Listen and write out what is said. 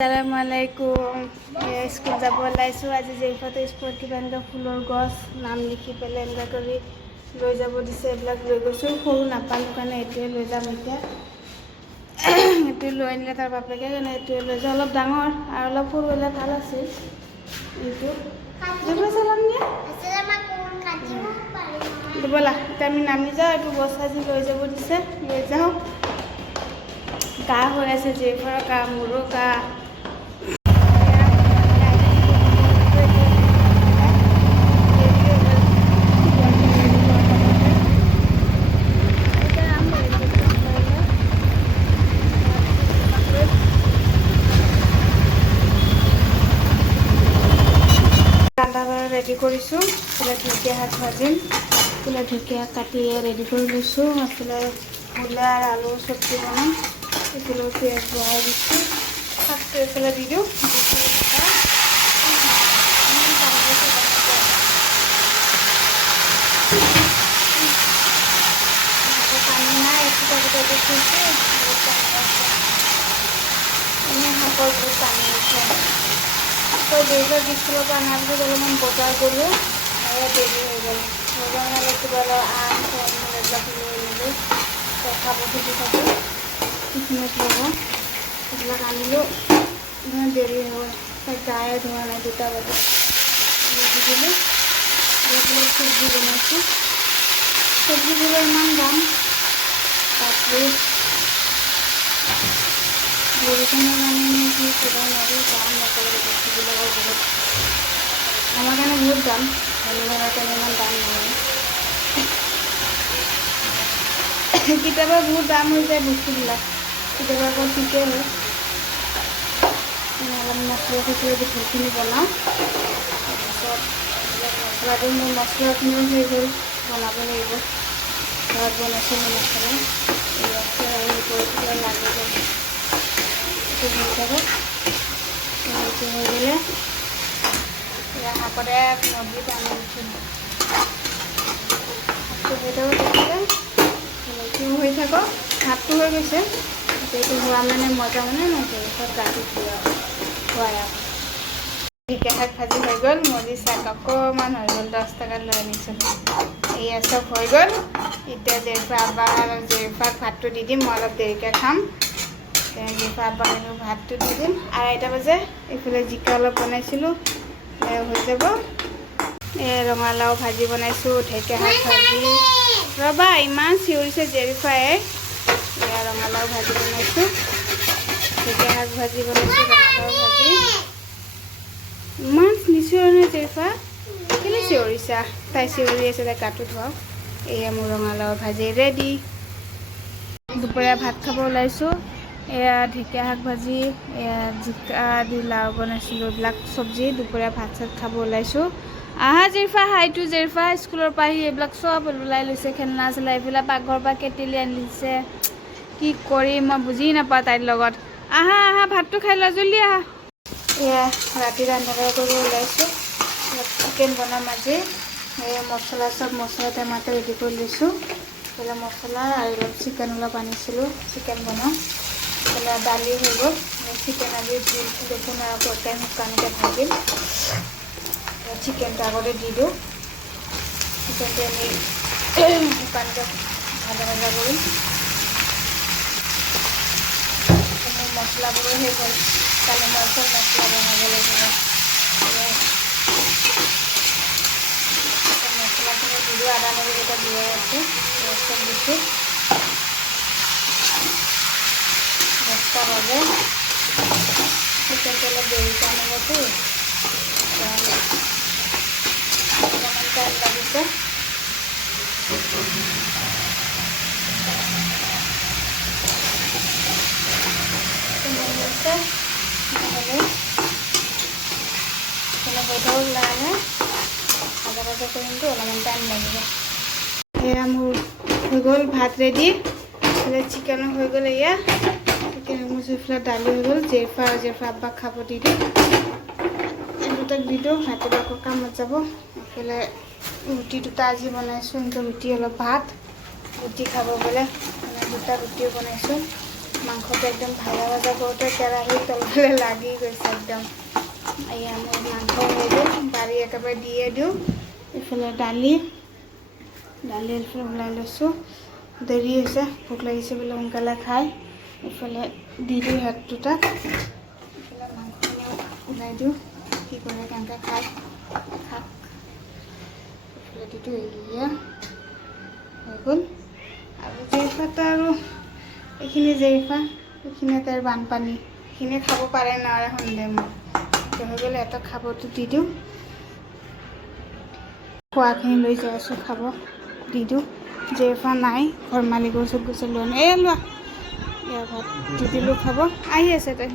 আসসালামালাইকুম। School যাব ওলাইছোঁ। আজি জেৰিফাটো স্কুলত কিবা এনেকুৱা ফুলৰ গছ নাম লিখি পেলাই এনেকুৱা কৰি লৈ যাব দিছে। এইবিলাক লৈ গৈছোঁ। সৰু নাপালোঁ কাৰণে এইটোৱে লৈ যাম এতিয়া। এইটোৱে লৈ আনিলে তাৰ বাপেকে কাৰণে এইটোৱে লৈ যাওঁ। অলপ ডাঙৰ আৰু অলপ সৰু হ'লে ভাল আছিল। এইটো ব'লা এতিয়া আমি নামি যাওঁ। এইটো গছ আজি লৈ যাব দিছে, লৈ যাওঁ। কাহ হৈ আছে, জেৰিফাৰৰ কাহ, মোৰো কাহ। ৰেডি কৰিছোঁ। এইফালে ঢেকীয়া শাক ভাজিম। এইফালে ঢেকীয়া কাটি ৰেডি কৰি লৈছোঁ। এইফালে মূলা আৰু আলু চব্জি বনাম। এইফালে পিঁয়াজ বহাই দিছোঁ। শাকটো এইফালে দি দিওঁ। পানী নাই, শাকৰ বহুত পানী আছে। আকৌ দেউতাক স্কুলৰ পৰা অনাৰ পিছত অলপমান বজাৰ গ'লোঁ আৰু দেৰি হৈ গ'ল। বজাৰ মানে কিবা আম ফল মূল এইবিলাক লৈ আনিলোঁ। খাব খুজি থাকোঁ টিফিনত ল'ব, এইবিলাক আনিলোঁ। ইমান দেৰি হ'ল, তাই গায়ে ধোৱা নাই। 2টা বজাত দি দিলোঁ। অলপ চব্জি বনাইছোঁ। চব্জিবোৰৰ ইমান দাম, বাপৰে। বৰষুণৰ কাৰণে কি ক'ব নোৱাৰোঁ, দাম নকৰে বস্তুবিলাকৰ বহুত। আমাৰ কাৰণে বহুত দাম, মানুহৰ কাৰণে ইমান দাম নহয়। কেতিয়াবা বহুত দাম হৈ যায় বস্তুবিলাক, কেতিয়াবা আকৌ ঠিকেই হয়। অলপ মছলা চছলা দি সেইখিনি বনাওঁ। তাৰপিছত মছলা দিওঁ। মোৰ মছলাখিনিও হৈ গ'ল, বনাব লাগিব। ঘৰত বনাইছিলোঁ মছলা, লাগি গ'ল। এইটো হৈ যাব। এইটো হৈ গ'লে শাকতে নদী পানী উঠিলোঁ। শাকটো হৈ থাকক, এইটোও হৈ থাকক। ভাতটো হৈ গৈছে, এইটো হোৱা মানে মজা মানে মই জেৰিফাক গাটো খুৱাই আৰু ঢেকীয়া শাক ভাজি হৈ গ'ল। মুড়ি শাক অকণমান হৈ গ'ল, 10 টকাত লৈ আনিছিলোঁ। এয়া চব হৈ গ'ল। এতিয়া জেৰিফাক ভাতটো দি দিম। মই অলপ দেৰিকৈ খাম। জেৰিফা আব্বাক ভাতটো দি দিম। 2:30 বাজে। এইফালে জিকা অলপ বনাইছিলোঁ, হৈ যাব। ৰঙালাও ভাজি বনাইছোঁ, ঢেকীয়া শাক ভাজি। ৰ'বা, ইমান চিঞৰিছে জেৰিফাই। ৰঙালাও ভাজি বনাইছোঁ, ঢেকীয়া শাক ভাজি বনাইছোঁ, ৰঙালাও ভাজি। ইমান নিচিঞৰে নহয় জেৰিফা, কেলৈ চিঞৰিছা? তাই চিঞৰি আছে, তাই গাটো ধোৱাওঁ। এয়া মোৰ ৰঙালাও ভাজি ৰেডি। দুপৰীয়া ভাত খাব ওলাইছোঁ। এয়া ঢেকীয়া শাক ভাজি, এয়া জিকা দি লাও বনাইছিলোঁ, এইবিলাক চব্জি। দুপৰীয়া ভাত চাত খাব ওলাইছোঁ। আহা জেৰিফা, হাইটো জেৰিফা স্কুলৰ পৰা আহি এইবিলাক চব ওলাই লৈছে, খেলনা চেলা। এইফালে পাকঘৰৰ পৰা কেটেলি আনি দিছে। কি কৰিম মই বুজি নাপাওঁ তাইৰ লগত। আহা আহা, ভাতটো খাই লোৱা, জল্দি আহা। এয়া ৰাতি ৰন্ধা কৰিব ওলাইছোঁ। চিকেন বনাম আজি। চব মছলা টেমাটো ৰেডি কৰি লৈছোঁ। এইফালে মছলা আৰু অলপ চিকেন অলপ আনিছিলোঁ, চিকেন বনাম। এইফালে দালি হৈ গ'ল। চিকেন আজি দেখোন শুকানকৈ ভাজিম। চিকেনটো আগতে দি দিওঁ। চিকেনটো আমি শুকানকৈ ভাজা কৰিম। মছলাবোৰো হৈ গ'ল। কালি মই চব মছলা বনাব লাগিব। মছলাখিনি দিলোঁ, আদা নহৰুকেইটা দিয়ে আছোঁ। চব দিছোঁ। 10টা বাজে। চিকেনটো অলপ দেৰিকৈ আনিবতো, অলপমান টাইম লাগিছে। ভাজা কৰিমতো অলপমান টাইম লাগিব। এয়া মোৰ হৈ গ'ল ভাত ৰেডি। এইফালে চিকেনো হৈ গ'ল। এয়া চিকেন মুচি, এইফালে দালি হৈ গ'ল। জেৰিফা আব্বাক খাব দি দিওঁ। এই দুটাক দি দিওঁ, ৰাতিপুৱা আকৌ কামত যাব। এইফালে ৰুটি 2টা আজি বনাইছোঁ। এনেকৈ ৰুটি অলপ ভাত, ৰুটি খাব বোলে। 2টা ৰুটিও বনাইছোঁ। মাংসটো একদম ভাজা ভাজা কৰোঁতে কেৰাহীৰ তলফালে লাগি গৈছে একদম। এয়া মোৰ মাংস হৈ গ'ল, বাৰী একেবাৰে দিয়ে দিওঁ। এইফালে দালি এইফালে ওলাই লৈছোঁ, দেৰি হৈছে, ভোক লাগিছে বোলে সোনকালে খাই। এইফালে দি দিওঁ হাত দুটাক, এইফালে মাংসখিনিও ওলাই দিওঁ, কি কৰে কেনেকৈ খাই খাক। এইফালে দি দিওঁ, এয়া হৈ গ'ল। আৰু জেৰিফাটো আৰু এইখিনি জেৰিফা, এইখিনি তাৰ বানপানী, এইখিনি খাব পাৰে নোৱাৰে সন্দেহ মোৰ। হৈ গ'লে এটা খাবতো দি দিওঁ, খোৱাখিনি লৈ যাই আছোঁ, খাব দি দিওঁ। জেৰিফা নাই, ঘৰ মালিকৰ ওচৰত গৈছে লোৱা নাই, লোৱা ইয়াৰ ভাত দি দিলোঁ খাব। আহি আছে তাই